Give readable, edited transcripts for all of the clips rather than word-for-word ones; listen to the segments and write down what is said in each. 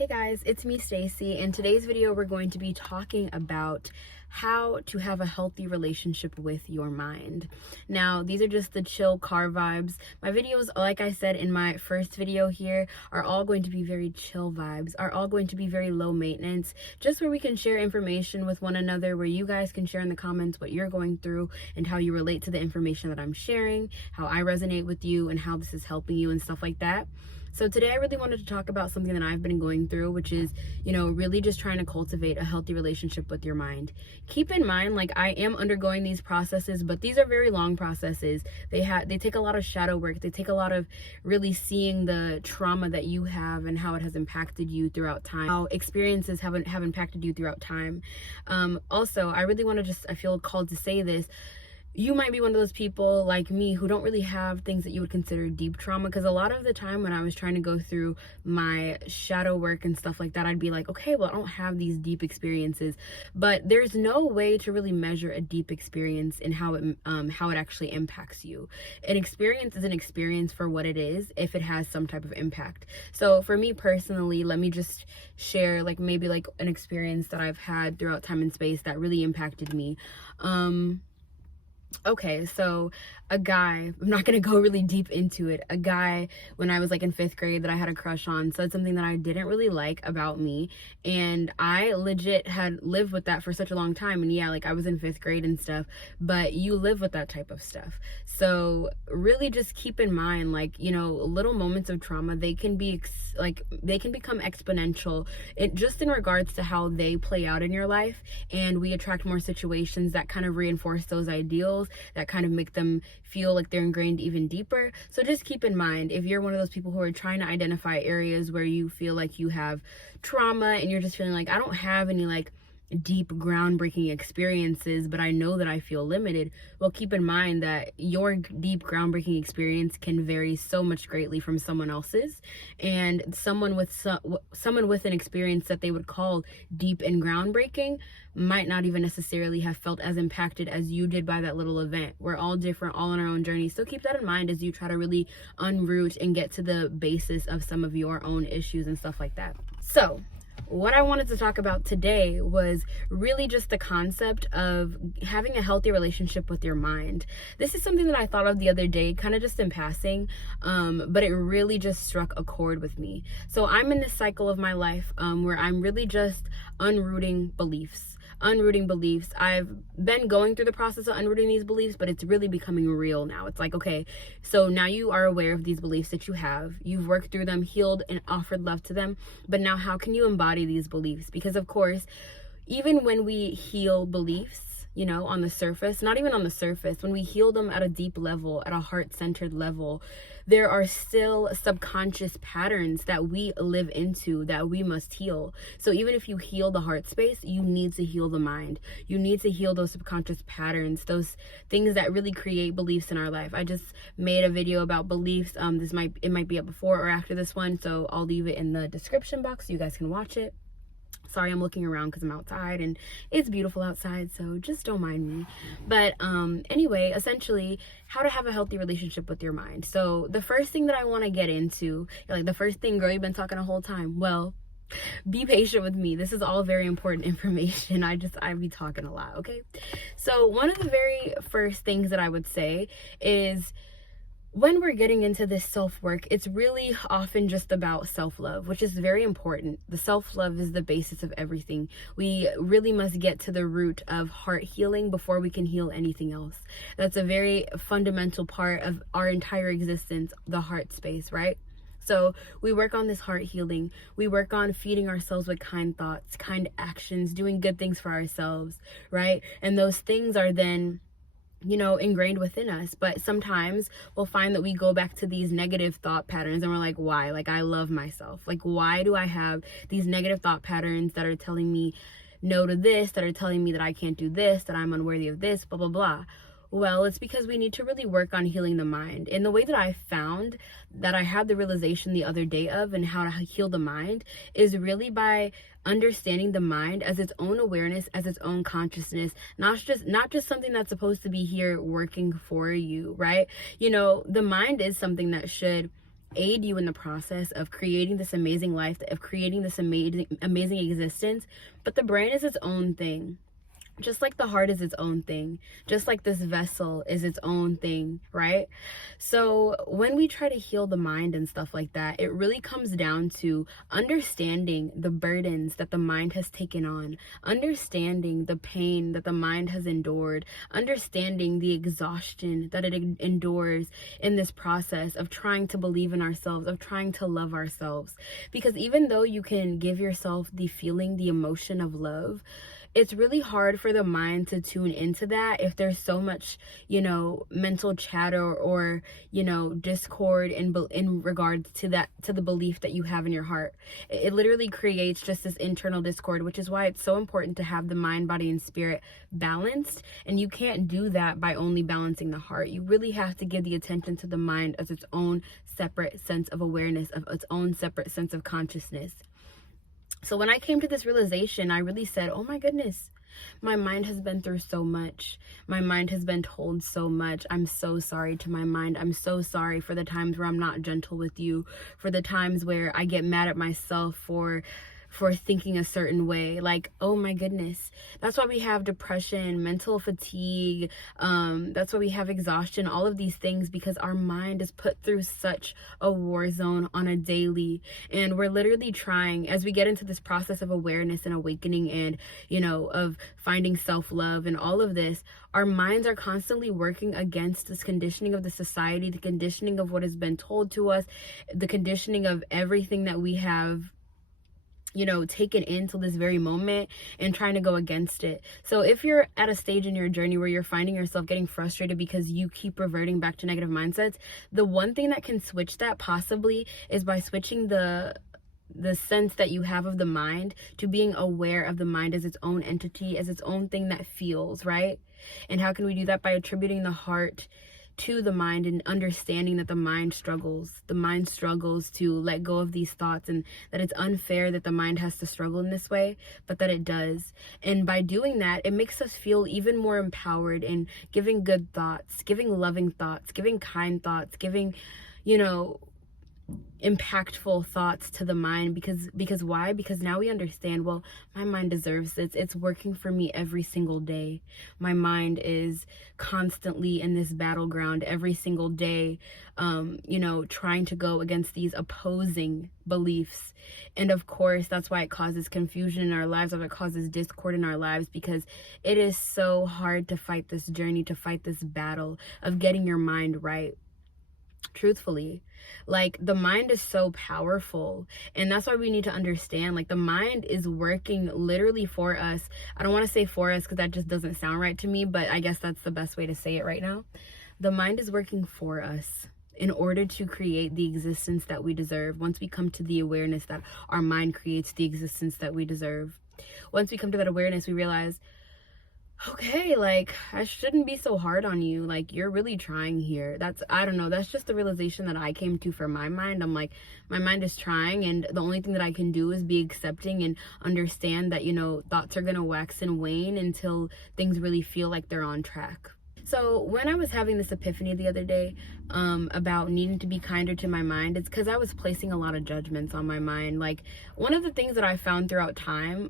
Hey guys, it's me Stacy. In today's video we're going to be talking about how to have a healthy relationship with your mind. Now, these are just the chill car vibes. My videos, like I said in my first video here, are all going to be very chill vibes, are all going to be very low maintenance, just where we can share information with one another, where you guys can share in the comments what you're going through and how you relate to the information that I'm sharing, how I resonate with you and how this is helping you and stuff like that. So today I really wanted to talk about something that I've been going through, which is, really just trying to cultivate a healthy relationship with your mind. Keep in mind, like, I am undergoing these processes, but these are very long processes. They take a lot of shadow work. They take a lot of really seeing the trauma that you have and how it has impacted you throughout time, how experiences have impacted you throughout time. Also, I really want to I feel called to say this. You might be one of those people like me who don't really have things that you would consider deep trauma, because a lot of the time when I was trying to go through my shadow work and stuff like that, I'd be like, okay, well, I don't have these deep experiences. But there's no way to really measure a deep experience and how it actually impacts you. An experience is an experience for what it is if it has some type of impact. So for me personally, let me just share maybe an experience that I've had throughout time and space that really impacted me. Okay, so a guy, I'm not going to go really deep into it. A guy, when I was in 5th grade that I had a crush on, said something that I didn't really like about me. And I legit had lived with that for such a long time. And yeah, I was in 5th grade and stuff, but you live with that type of stuff. So really just keep in mind, little moments of trauma, they can be they can become exponential just in regards to how they play out in your life. And we attract more situations that kind of reinforce those ideals, that kind of make them feel like they're ingrained even deeper. So just keep in mind, if you're one of those people who are trying to identify areas where you feel like you have trauma and you're just feeling like, I don't have any deep groundbreaking experiences, but I know that I feel limited, well, keep in mind that your deep groundbreaking experience can vary so much greatly from someone else's. And someone with an experience that they would call deep and groundbreaking might not even necessarily have felt as impacted as you did by that little event. We're all different, all on our own journey. So keep that in mind as you try to really unroot and get to the basis of some of your own issues and stuff like that. So what I wanted to talk about today was really just the concept of having a healthy relationship with your mind. This is something that I thought of the other day, kind of just in passing, but it really just struck a chord with me. So I'm in this cycle of my life where I'm really just unrooting beliefs. I've been going through the process of unrooting these beliefs, but it's really becoming real now. It's okay, so now you are aware of these beliefs that you have. You've worked through them, healed, and offered love to them. But now how can you embody these beliefs? Because of course, even when we heal beliefs, on the surface, not even on the surface, when we heal them at a deep level, at a heart-centered level, there are still subconscious patterns that we live into that we must heal. So even if you heal the heart space, you need to heal the mind. You need to heal those subconscious patterns, those things that really create beliefs in our life. I just made a video about beliefs. It might be up before or after this one, so I'll leave it in the description box so you guys can watch it. Sorry, I'm looking around because I'm outside and it's beautiful outside, so just don't mind me. But anyway, essentially, how to have a healthy relationship with your mind. So the first thing that I want to get into, the first thing, girl, you've been talking the whole time. Well, be patient with me. This is all very important information. I be talking a lot, okay? So one of the very first things that I would say is, when we're getting into this self-work, it's really often just about self-love, which is very important. The self-love is the basis of everything. We really must get to the root of heart healing before we can heal anything else. That's a very fundamental part of our entire existence, the heart space, right? So we work on this heart healing. We work on feeding ourselves with kind thoughts, kind actions, doing good things for ourselves, right? And those things are then ingrained within us. But sometimes we'll find that we go back to these negative thought patterns and we're like, why? I love myself. Why do I have these negative thought patterns that are telling me no to this, that are telling me that I can't do this, that I'm unworthy of this, blah, blah, blah. Well, it's because we need to really work on healing the mind. And the way that I found that I had the realization the other day of and how to heal the mind is really by understanding the mind as its own awareness, as its own consciousness, not just something that's supposed to be here working for you, right? The mind is something that should aid you in the process of creating this amazing life, of creating this amazing existence. But the brain is its own thing. Just like the heart is its own thing, just like this vessel is its own thing, right? So when we try to heal the mind and stuff like that, it really comes down to understanding the burdens that the mind has taken on, understanding the pain that the mind has endured, understanding the exhaustion that it endures in this process of trying to believe in ourselves, of trying to love ourselves. Because even though you can give yourself the feeling, the emotion of love, it's really hard for the mind to tune into that if there's so much, mental chatter or, discord in regards to that, to the belief that you have in your heart. It literally creates just this internal discord, which is why it's so important to have the mind, body, and spirit balanced. And you can't do that by only balancing the heart. You really have to give the attention to the mind as its own separate sense of awareness, of its own separate sense of consciousness. So when I came to this realization, I really said, oh my goodness, my mind has been through so much. My mind has been told so much. I'm so sorry to my mind. I'm so sorry for the times where I'm not gentle with you, for the times where I get mad at myself for thinking a certain way. Like, oh my goodness, that's why we have depression, mental fatigue, that's why we have exhaustion, all of these things, because our mind is put through such a war zone on a daily. And we're literally trying, as we get into this process of awareness and awakening and of finding self-love and all of this, our minds are constantly working against this conditioning of the society, the conditioning of what has been told to us, the conditioning of everything that we have taken in till this very moment, and trying to go against it. So if you're at a stage in your journey where you're finding yourself getting frustrated because you keep reverting back to negative mindsets, the one thing that can switch that possibly is by switching the sense that you have of the mind to being aware of the mind as its own entity, as its own thing that feels, right? And how can we do that? By attributing the heart to the mind and understanding that the mind struggles to let go of these thoughts, and that it's unfair that the mind has to struggle in this way, but that it does. And by doing that, it makes us feel even more empowered in giving good thoughts, giving loving thoughts, giving kind thoughts, giving impactful thoughts to the mind, because why? Because now we understand, well, my mind deserves this. It's working for me every single day. My mind is constantly in this battleground every single day, trying to go against these opposing beliefs. And of course, that's why it causes confusion in our lives, or it causes discord in our lives, because it is so hard to fight this journey, to fight this battle of getting your mind right. Truthfully, like, the mind is so powerful, and that's why we need to understand, like, the mind is working literally for us. I don't want to say for us because that just doesn't sound right to me, but I guess that's the best way to say it right now. The mind is working for us in order to create the existence that we deserve. Once we come to the awareness that our mind creates the existence that we deserve, once we come to that awareness, we realize, okay, like, I shouldn't be so hard on you. Like, you're really trying here. I don't know, that's just the realization that I came to for my mind. I'm like, my mind is trying, and the only thing that I can do is be accepting and understand that, thoughts are gonna wax and wane until things really feel like they're on track. So when I was having this epiphany the other day about needing to be kinder to my mind, it's because I was placing a lot of judgments on my mind. Like, one of the things that I found throughout time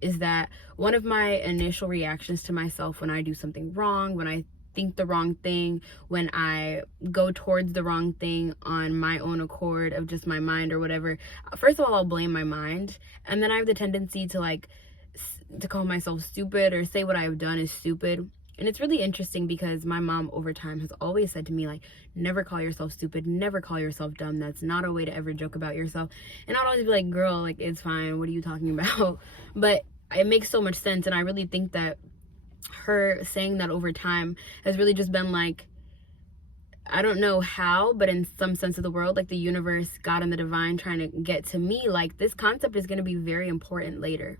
is that one of my initial reactions to myself when I do something wrong, when I think the wrong thing, when I go towards the wrong thing on my own accord of just my mind or whatever, first of all, I'll blame my mind. And then I have the tendency to call myself stupid or say what I've done is stupid. And it's really interesting because my mom over time has always said to me, like, never call yourself stupid, never call yourself dumb. That's not a way to ever joke about yourself. And I'd always be like, girl, like, it's fine. What are you talking about? But it makes so much sense. And I really think that her saying that over time has really just been like, I don't know how, but in some sense of the world, like the universe, God and the divine trying to get to me, like, this concept is going to be very important later.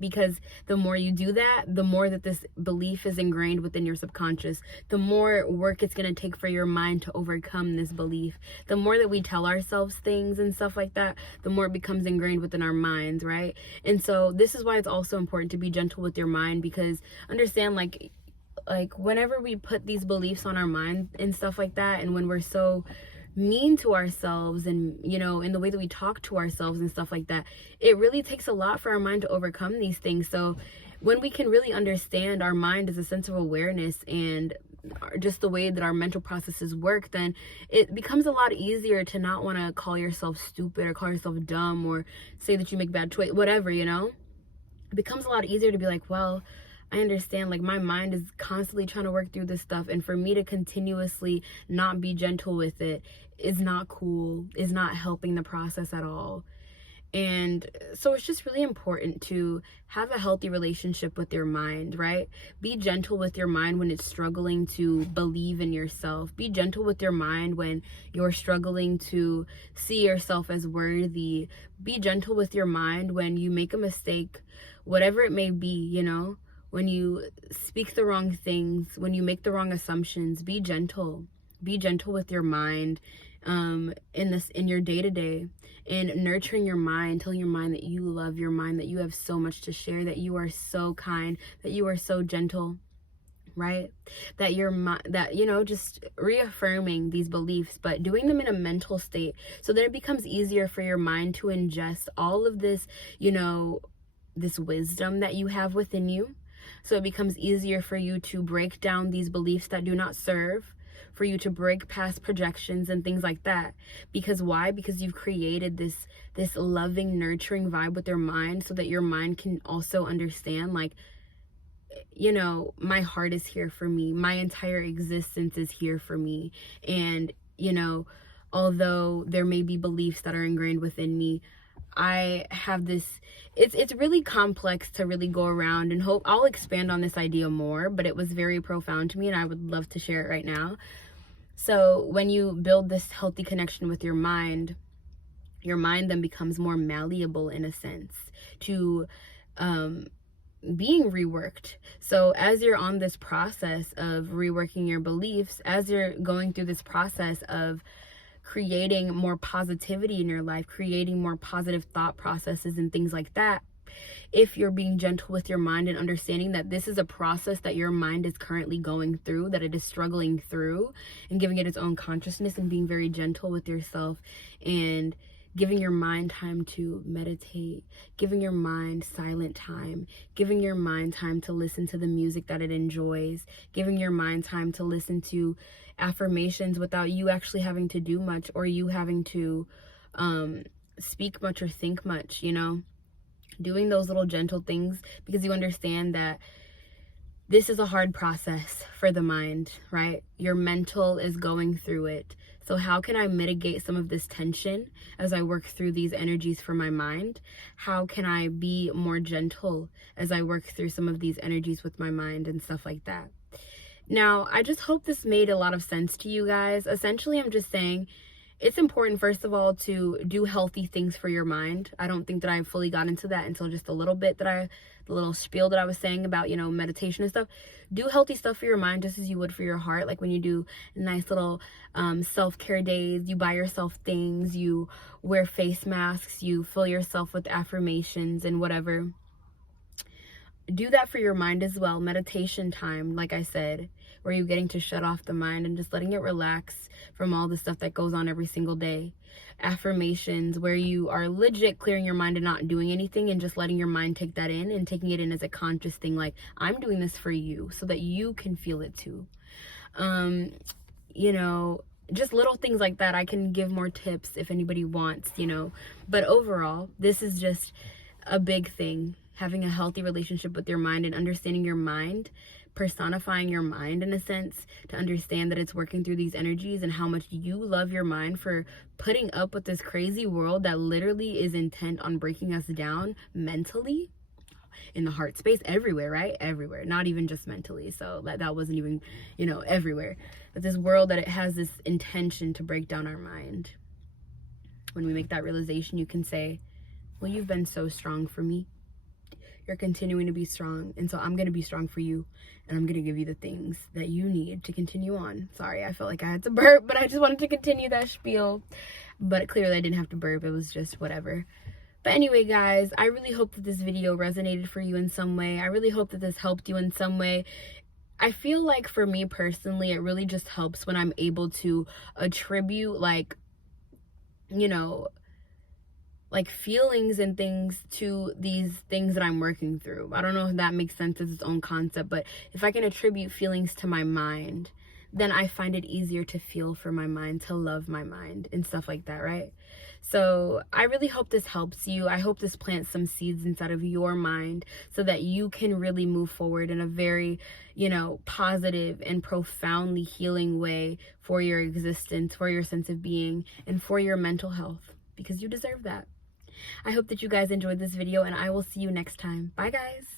Because the more you do that, the more that this belief is ingrained within your subconscious, the more work it's going to take for your mind to overcome this belief. The more that we tell ourselves things and stuff like that, the more it becomes ingrained within our minds, right? And so this is why it's also important to be gentle with your mind, because understand, like whenever we put these beliefs on our mind and stuff like that, and when we're so mean to ourselves, and you know, in the way that we talk to ourselves and stuff like that. It really takes a lot for our mind to overcome these things. So when we can really understand our mind as a sense of awareness and just the way that our mental processes work, then it becomes a lot easier to not want to call yourself stupid or call yourself dumb or say that you make bad choice, whatever, you know. It becomes a lot easier to be like, well, I understand, like, my mind is constantly trying to work through this stuff, and for me to continuously not be gentle with it is not cool, is not helping the process at all. And so it's just really important to have a healthy relationship with your mind, right? Be gentle with your mind when it's struggling to believe in yourself. Be gentle with your mind when you're struggling to see yourself as worthy. Be gentle with your mind when you make a mistake, whatever it may be, you know? When you speak the wrong things, when you make the wrong assumptions, be gentle. Be gentle with your mind in your day-to-day, and nurturing your mind, telling your mind that you love your mind, that you have so much to share, that you are so kind, that you are so gentle, right? That your mind, that, you know, just reaffirming these beliefs, but doing them in a mental state so that it becomes easier for your mind to ingest all of this, you know, this wisdom that you have within you. So it becomes easier for you to break down these beliefs that do not serve, for you to break past projections and things like that. Because why? Because you've created this loving, nurturing vibe with your mind, so that your mind can also understand, like, you know, my heart is here for me, my entire existence is here for me. And, you know, although there may be beliefs that are ingrained within me, I have this, it's really complex to really go around and hope. I'll expand on this idea more, but it was very profound to me and I would love to share it right now. So when you build this healthy connection with your mind then becomes more malleable, in a sense, to being reworked. So as you're on this process of reworking your beliefs, as you're going through this process of creating more positivity in your life, creating more positive thought processes and things like that, if you're being gentle with your mind and understanding that this is a process that your mind is currently going through, that it is struggling through, and giving it its own consciousness and being very gentle with yourself, and giving your mind time to meditate, giving your mind silent time, giving your mind time to listen to the music that it enjoys, giving your mind time to listen to affirmations without you actually having to do much, or you having to speak much or think much, you know? Doing those little gentle things, because you understand that this is a hard process for the mind, right? Your mental is going through it. So how can I mitigate some of this tension as I work through these energies for my mind? How can I be more gentle as I work through some of these energies with my mind and stuff like that? Now, I just hope this made a lot of sense to you guys. Essentially, I'm just saying, it's important, first of all, to do healthy things for your mind. I don't think that I fully got into that until just a little bit, the little spiel that I was saying about, you know, meditation and stuff. Do healthy stuff for your mind just as you would for your heart. Like when you do nice little self-care days, you buy yourself things, you wear face masks, you fill yourself with affirmations and whatever. Do that for your mind as well. Meditation time, like I said, where you're getting to shut off the mind and just letting it relax from all the stuff that goes on every single day. Affirmations, where you are legit clearing your mind and not doing anything and just letting your mind take that in and taking it in as a conscious thing, like, I'm doing this for you so that you can feel it too. You know, just little things like that. I can give more tips if anybody wants, you know, but overall, this is just a big thing. Having a healthy relationship with your mind and understanding your mind, personifying your mind in a sense, to understand that it's working through these energies, and how much you love your mind for putting up with this crazy world that literally is intent on breaking us down mentally, in the heart space, everywhere, right? Everywhere, not even just mentally. So that wasn't even, you know, everywhere. But this world, that it has this intention to break down our mind. When we make that realization, you can say, well, you've been so strong for me. You're continuing to be strong, and so I'm going to be strong for you, and I'm going to give you the things that you need to continue on. Sorry, I felt like I had to burp, but I just wanted to continue that spiel. But clearly I didn't have to burp. It was just whatever. But anyway, guys, I really hope that this video resonated for you in some way. I really hope that this helped you in some way. I feel like for me personally, it really just helps when I'm able to attribute, like, you know, like feelings and things to these things that I'm working through. I don't know if that makes sense as its own concept, but if I can attribute feelings to my mind, then I find it easier to feel for my mind, to love my mind and stuff like that, right? So I really hope this helps you. I hope this plants some seeds inside of your mind so that you can really move forward in a very, positive and profoundly healing way for your existence, for your sense of being, and for your mental health, because you deserve that. I hope that you guys enjoyed this video, and I will see you next time. Bye, guys.